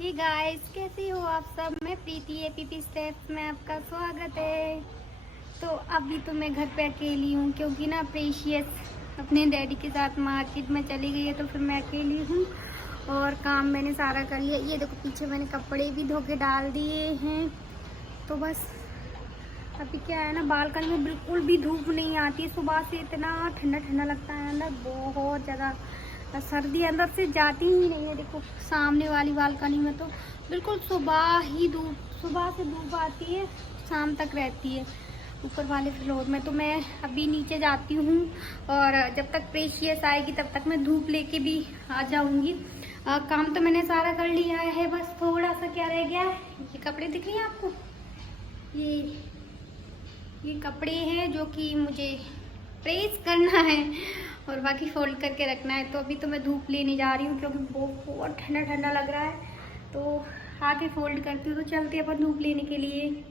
Hey guys, कैसे हो आप सब। मैं प्रीति एपीपी स्टेप्स में आपका स्वागत है। तो अभी तो मैं घर पे अकेली हूँ क्योंकि ना प्रेशियस अपने डैडी के साथ मार्केट में चली गई है, तो फिर मैं अकेली हूँ और काम मैंने सारा कर लिया। ये देखो पीछे मैंने कपड़े भी धो के डाल दिए हैं। तो बस अभी क्या है ना, बालकनी में बिल्कुल भी धूप नहीं आती है। सुबह से इतना ठंडा ठंडा लगता है, अंदर बहुत ज़्यादा सर्दी अंदर से जाती ही नहीं है। देखो सामने वाली बालकनी में तो बिल्कुल सुबह से धूप आती है, शाम तक रहती है। ऊपर वाले फ्लोर में तो मैं अभी नीचे जाती हूँ और जब तक प्रेशियस आएगी तब तक मैं धूप लेके भी आ जाऊँगी। काम तो मैंने सारा कर लिया है, बस थोड़ा सा क्या रह गया है। ये कपड़े दिख रहे हैं आपको, ये कपड़े हैं जो कि मुझे प्रेस करना है और बाकी फोल्ड करके रखना है। तो अभी तो मैं धूप लेने जा रही हूँ क्योंकि बहुत ठंडा ठंडा लग रहा है। तो आके फोल्ड करती हूँ, तो चलते हैं अपन धूप लेने के लिए।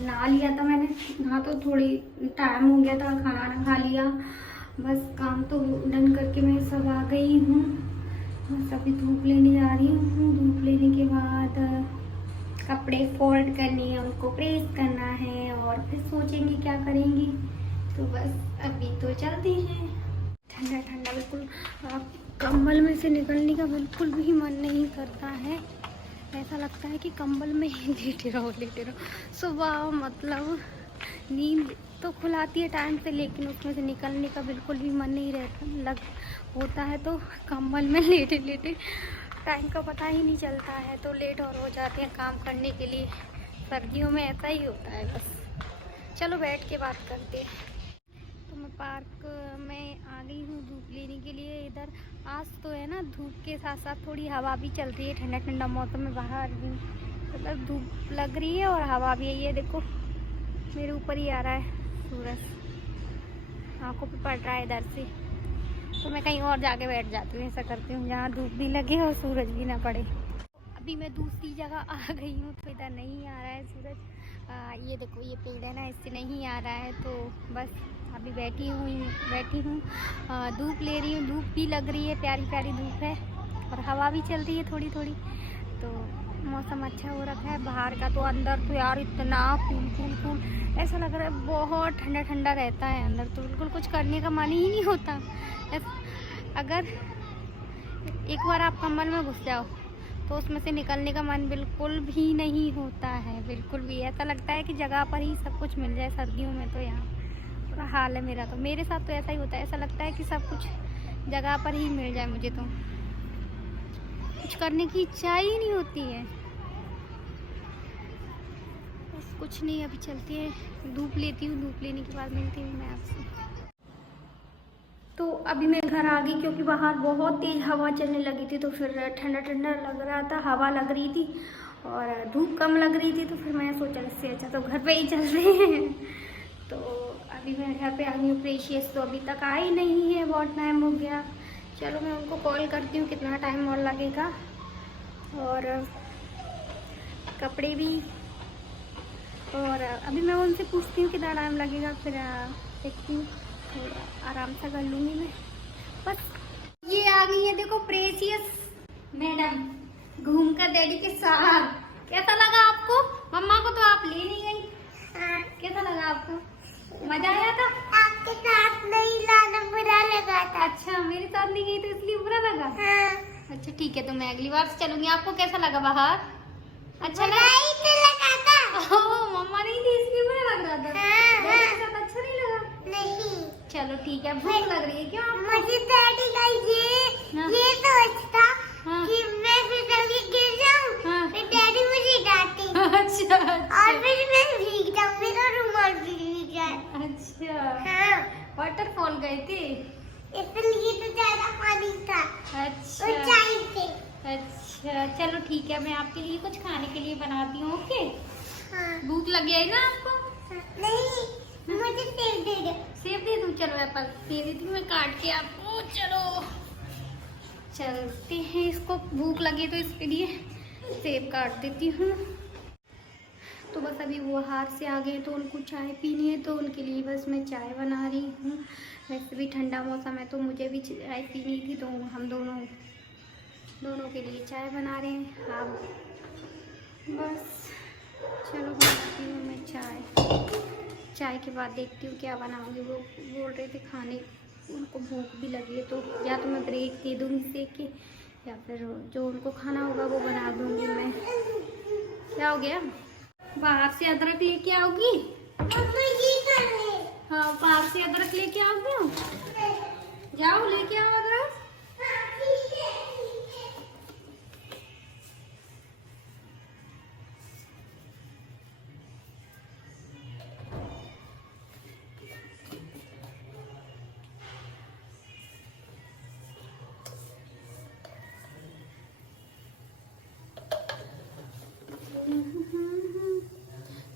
नहा लिया था मैंने, नहा तो थोड़ी टाइम हो गया था, खाना वाना खा लिया, बस काम तो डन करके मैं सब आ गई हूँ। बस अभी धूप लेने जा रही हूँ। धूप लेने के बाद कपड़े फोल्ड करने हैं, उनको प्रेस करना है और फिर सोचेंगे क्या करेंगी। तो बस अभी तो चलते हैं। ठंडा ठंडा बिल्कुल, कंबल में से निकलने का बिल्कुल भी मन नहीं करता है। ऐसा लगता है कि कंबल में ही लेटे रहो। सुबह मतलब नींद तो खुलाती है टाइम से, लेकिन उसमें से निकलने का बिल्कुल भी मन नहीं रहता होता है। तो कंबल में लेटे लेटे टाइम का पता ही नहीं चलता है, तो लेट और हो जाते हैं काम करने के लिए। सर्दियों में ऐसा ही होता है। बस चलो बैठ के बात करते हैं। तो मैं पार्क में आ गई हूँ धूप लेने के लिए। इधर आज तो है ना, धूप के साथ साथ थोड़ी हवा भी चल रही है। ठंडा ठंडा मौसम में बाहर भी मतलब धूप लग रही है और हवा भी है। ये देखो मेरे ऊपर ही आ रहा है सूरज, आंखों पे पड़ रहा है इधर से। तो मैं कहीं और जाके बैठ जाती हूँ, ऐसा करती हूँ जहाँ धूप भी लगे और सूरज भी ना पड़े। अभी मैं दूसरी जगह आ गई हूँ, तो इधर नहीं आ रहा है सूरज। ये देखो ये पेड़ है ना, इससे नहीं आ रहा है। तो बस अभी बैठी हूँ, धूप ले रही हूँ। धूप भी लग रही है, प्यारी प्यारी धूप है और हवा भी चल रही है थोड़ी थोड़ी। तो मौसम अच्छा हो रखा है बाहर का। तो अंदर तो यार इतना कूल ऐसा लग रहा है, बहुत ठंडा ठंडा रहता है अंदर। तो बिल्कुल कुछ करने का मन ही नहीं होता। अगर एक बार आप कंबल में घुस जाओ तो उसमें से निकलने का मन बिल्कुल भी नहीं होता है, बिल्कुल भी। ऐसा लगता है कि जगह पर ही सब कुछ मिल जाए। सर्दियों में तो यहाँ पूरा हाल है मेरा, तो मेरे साथ तो ऐसा ही होता है। ऐसा लगता है कि सब कुछ जगह पर ही मिल जाए। मुझे तो कुछ करने की इच्छा ही नहीं होती है। बस कुछ नहीं, अभी चलती है, धूप लेती हूँ। धूप लेने के बाद मिलती हूँ मैं आपसे। तो अभी मैं घर आ गई क्योंकि बाहर बहुत तेज़ हवा चलने लगी थी। तो फिर ठंडा ठंडा लग रहा था, हवा लग रही थी और धूप कम लग रही थी। तो फिर मैंने सोचा इससे अच्छा तो घर पे ही चल रहे हैं। तो अभी मैं घर पे आ गई हूँ। प्रेशियस तो अभी तक आई नहीं है, बहुत टाइम हो गया। चलो मैं उनको कॉल करती हूँ कितना टाइम और लगेगा। और कपड़े भी, और अभी मैं उनसे पूछती हूँ कितना टाइम लगेगा, फिर देखती हूँ, थोड़ा आराम से कर लूँगी मैं। बस ये आ गई है देखो प्रेशियस मैडम घूम कर डैडी के साथ। कैसा लगा आपको? मम्मा को तो आप ले नहीं गई। कैसा लगा आपको? मजा आया था? आपके साथ नहीं लाना बुरा लगा था। अच्छा मेरे साथ नहीं गई तो इसलिए बुरा लगा? हाँ। अच्छा ठीक है, तो मैं अगली बार से चलूंगी। आपको कैसा लगा बाहर? अच्छा लगा था। मम्मा नहीं थी इसलिए बुरा लग रहा था। डैडी के साथ अच्छा नहीं लगा? नहीं। चलो ठीक है। भूख लग रही है क्या आपको? मुझे डैडी का ये सोच था कि मैं फिसल के गिर जाऊं, फिर डैडी मुझे डांटे। अच्छा और फिर मैं भीग जाऊं, मेरा रुमाल भी भीग जाए। वाटरफॉल गए थे, इसलिए तो ज्यादा पानी था। अच्छा ऊंचाई से। अच्छा, चलो ठीक है, मैं आपके लिए कुछ खाने के लिए बनाती हूँ। ओके, हाँ। भूख लगी है ना आपको? नहीं, मुझे सेब दे दो। सेब दे दूँ? चलो मैं दे देती हूँ, मैं काट के आपको। चलो चलते हैं, इसको भूख लगी तो इसके लिए सेब काट देती हूँ। तो बस अभी वो बाहर से आ गए तो उनको चाय पीनी है, तो उनके लिए बस मैं चाय बना रही हूँ। वैसे भी ठंडा मौसम है तो मुझे भी चाय पीनी थी, तो हम दोनों के लिए चाय बना रहे हैं। आप बस चलो बनाती हूँ मैं चाय के बाद देखती हूँ क्या बनाऊँगी। वो बोल रहे थे खाने, उनको भूख भी लगी है, तो या तो मैं ब्रेक दे दूँगी सेक के, या फिर जो उनको खाना होगा वो बना दूँगी मैं। क्या हो गया? बाहर से अदरक लेके आओगी? मम्मा ये कर ले। हाँ, बाहर से अदरक लेके आओगे? जाओ लेके आओ अदरक। हाँ, ठीक है, ठीक है।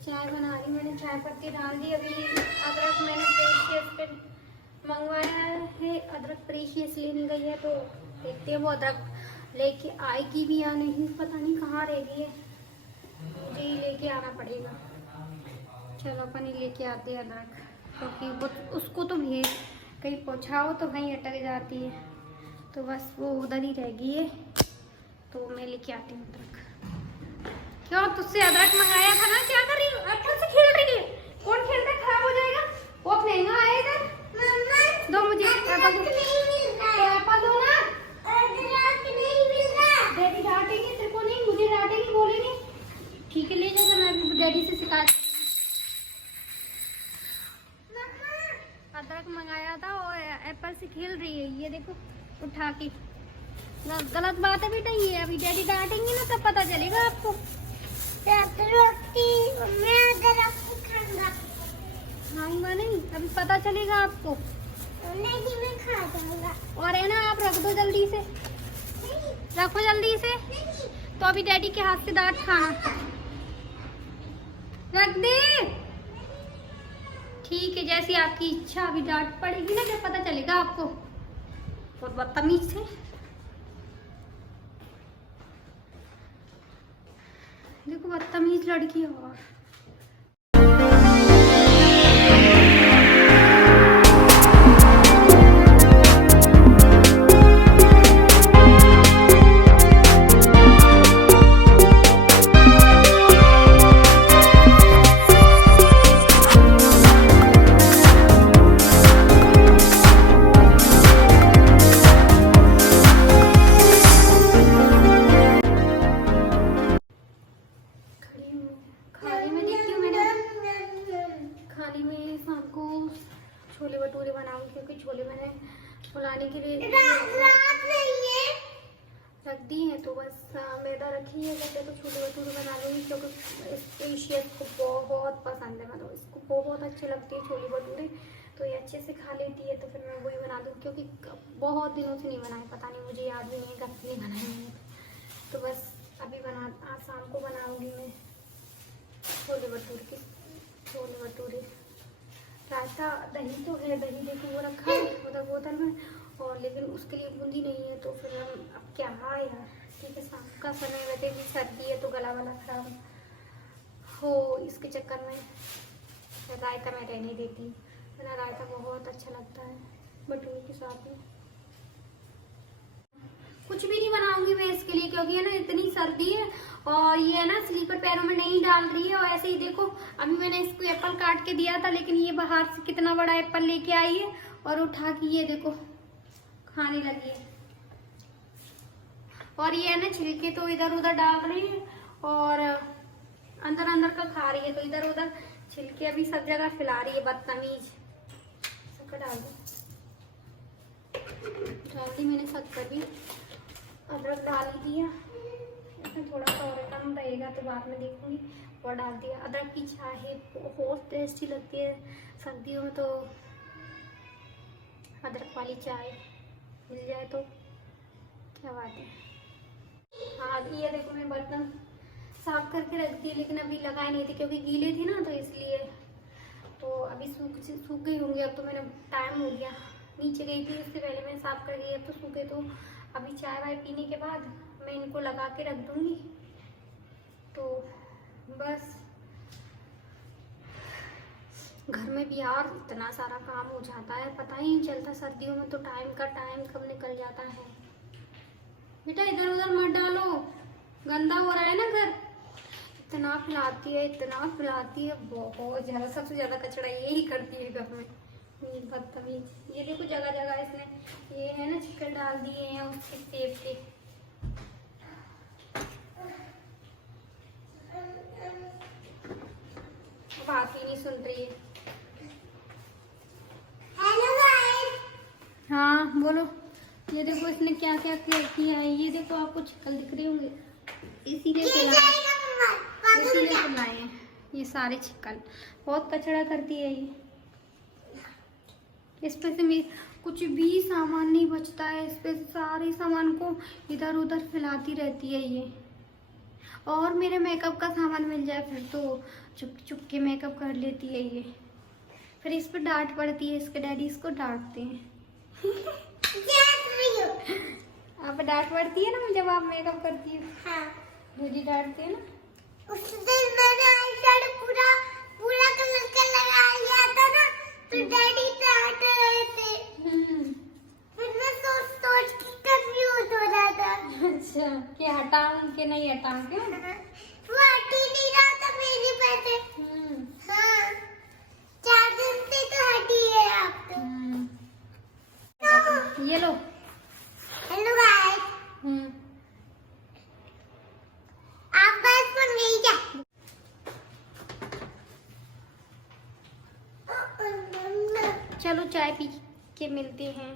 चाय बना रही, मैंने चाय पत्ती डाल दी। अभी अदरक मैंने प्रेशियस पे मंगवाया है, अदरक प्रेशियस लेने गई है, तो देखते हैं वो अदरक लेके आएगी भी या नहीं, पता नहीं कहाँ रह गई है, मुझे ही लेके आना पड़ेगा। चलो अपन ही लेके आते हैं अदरक, क्योंकि वो उसको तो भेज कहीं पहुँचाओ तो वहीं अटक जाती है, तो बस वो उधर ही रह गई है, तो मैं लेके आती हूँ अदरक। क्यों, तुझसे अदरक मंगाया था ना? क्या कर रही हो? एप्पल से खेल रही है? कौन खेलता है, खराब हो जाएगा। बहुत महंगा है इधर। मम्मा दो मुझे एप्पल दो। नहीं मिल रहा तो है। एप्पल दो ना। अदरक नहीं मिल रहा। डैडी डांटेंगे तेरे को, नहीं मुझे डांटेंगे, बोलेंगे। ठीक है ले जाओ, मैं अभी डैडी से शिकायत करूंगी। मम्मा अदरक मंगाया था और एप्पल से खेल रही है, ये देखो उठा के। गलत बात है बेटा ये, अभी डैडी डांटेंगे ना तब पता चलेगा आपको। मैं अदरक खाऊंगा। खाऊंगा नहीं, अभी पता चलेगा आपको। नहीं, मैं खा जाऊंगा। और है ना, आप रख दो जल्दी से, नहीं, रखो जल्दी से। नहीं। तो अभी डैडी के हाथ से डांट खाना, रख दे। ठीक है, जैसी आपकी इच्छा, अभी डांट पड़ेगी ना जब पता चलेगा आपको। और बदतमीज से, देखो बदतमीज लड़की और छोले भटूरे बनाऊंगी, क्योंकि छोले मैंने फुलाने के लिए रात नहीं है। रख दी है, तो बस मैदा रखी है जैसे, तो छोले भटूरे बना लूँगी, क्योंकि स्पेशियस को बहुत पसंद है, मतलब इसको बहुत अच्छे लगते हैं छोले भटूरे, तो ये अच्छे से खा लेती है, तो फिर मैं वही बना दूँ, क्योंकि बहुत दिनों से नहीं बनाए, पता नहीं मुझे याद भी नहीं है कब नहीं बनाई है, तो बस अभी आज शाम को बनाऊँगी मैं छोले भटूरे। रायता दही तो है, दही देखो वो रखा है उधर बोतल में, और लेकिन उसके लिए बूंदी नहीं है, तो फिर हम अब क्या यार, ठीक है शाम का समय, वैसे भी सर्दी है तो गला वाला खराब हो, इसके चक्कर में रायता मैं रहने देती, वरना रायता बहुत अच्छा लगता है भटूरे के साथ में। कुछ भी नहीं बनाऊंगी मैं इसके लिए, क्योंकि है ना इतनी सर्दी है, और ये है ना स्लीपर पैरों में नहीं डाल रही है, और ऐसे ही देखो अभी मैंने इसको एप्पल काट के दिया था, लेकिन ये बाहर से कितना बड़ा एप्पल लेके आई है, और उठा के ये देखो खाने लगी है, और ये है ना छिलके तो इधर उधर डाल रही है, और अंदर अंदर का खा रही है, तो इधर उधर छिलके अभी सब जगह फैला रही है, बदतमीज। शक्कर डाल दी मैंने, शक्कर भी, अदरक डाल ही दिया, इसमें थोड़ा सा और कम रहेगा तो बाद में देखूंगी, और डाल दिया। अदरक की चाय बहुत टेस्टी लगती है सर्दियों में, तो अदरक वाली चाय मिल जाए तो क्या बात है। हाँ ये देखो मैं बर्तन साफ करके रख दी, लेकिन अभी लगाए नहीं थे क्योंकि गीले थे ना, तो इसलिए। तो अभी सूख गई होंगी। अब तो मैंने टाइम हो गया, नीचे गई थी उससे पहले मैं साफ कर गई। अब तो सूखे, तो अभी चाय वाय पीने के बाद मैं इनको लगा के रख दूंगी। तो बस घर में भी यार इतना सारा काम हो जाता है, पता ही नहीं चलता। सर्दियों में तो टाइम कब निकल जाता है। बेटा इधर उधर मत डालो, गंदा हो रहा है ना घर। इतना फैलाती है बहुत ज्यादा। सबसे ज्यादा कचरा यही करती है घर में, ये बदतमीज। ये देखो जगह जगह इसने ये है ना चिकन डाल दिए हैं उसके सेब के। बात ही नहीं सुन रही है। Hello guys. हाँ बोलो। ये देखो इसने क्या क्या किया है। ये देखो आपको चिकन दिख रहे होंगे, इसीलिए लाए हैं ये सारे चिकन। बहुत कचरा करती है ये। इस पे से कुछ भी सामान नहीं बचता है। इस पे सारे सामान को इधर उधर फैलाती रहती है ये। और मेरे मेकअप का सामान मिल जाए फिर तो चुप चुप के मेकअप कर लेती है ये। फिर इस पे डांट पड़ती है, इसके डैडी इसको डांटते हैं। आप डांट पड़ती है ना जब आप मेकअप करती हो? हाँ। मुझे डांटते हैं ना। उस दिन मैंने आईशैडो पूरा कलर का लगा लिया था ना, तो डैडी डांट रहे थे। फिर मैं सोच के कंफ्यूज हो रहा था। अच्छा कि हटाऊं कि नहीं हटाऊं? क्यों? वो हट ही नहीं रहा था मेरे पे से। हाँ 4 दिन से तो हटी है आप तो। ये लो। Hello guys. आप बस बन गई क्या? चलो चाय पी के मिलते हैं।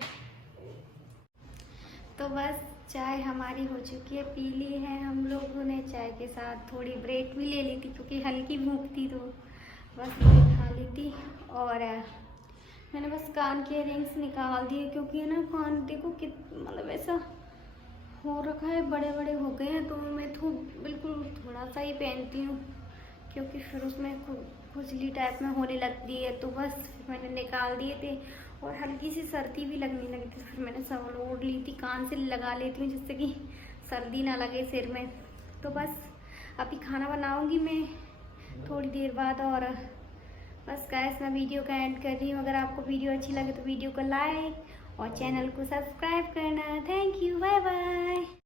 तो बस चाय हमारी हो चुकी है, पी ली है हम लोगों ने। चाय के साथ थोड़ी ब्रेक भी ले ली थी क्योंकि हल्की भूख थी, तो बस मैं खा ली थी। और मैंने बस कान के रिंग्स निकाल दिए क्योंकि है ना कान देखो कि मतलब ऐसा हो रखा है, बड़े बड़े हो गए हैं। तो मैं तो बिल्कुल थोड़ा सा ही पहनती हूँ क्योंकि फिर उसमें खुजली टाइप में होने लगती है। तो बस मैंने निकाल दिए थे और हल्की सी सर्दी भी लगने लगी थी। फिर मैंने सब ओढ़ ली थी, कान से लगा लेती हूँ जिससे कि सर्दी ना लगे सिर में। तो बस अभी खाना बनाऊँगी मैं थोड़ी देर बाद। और बस गाइस मैं वीडियो का एंड कर रही हूँ। अगर आपको वीडियो अच्छी लगे तो वीडियो को लाइक और चैनल को सब्सक्राइब करना। Thank you, bye bye.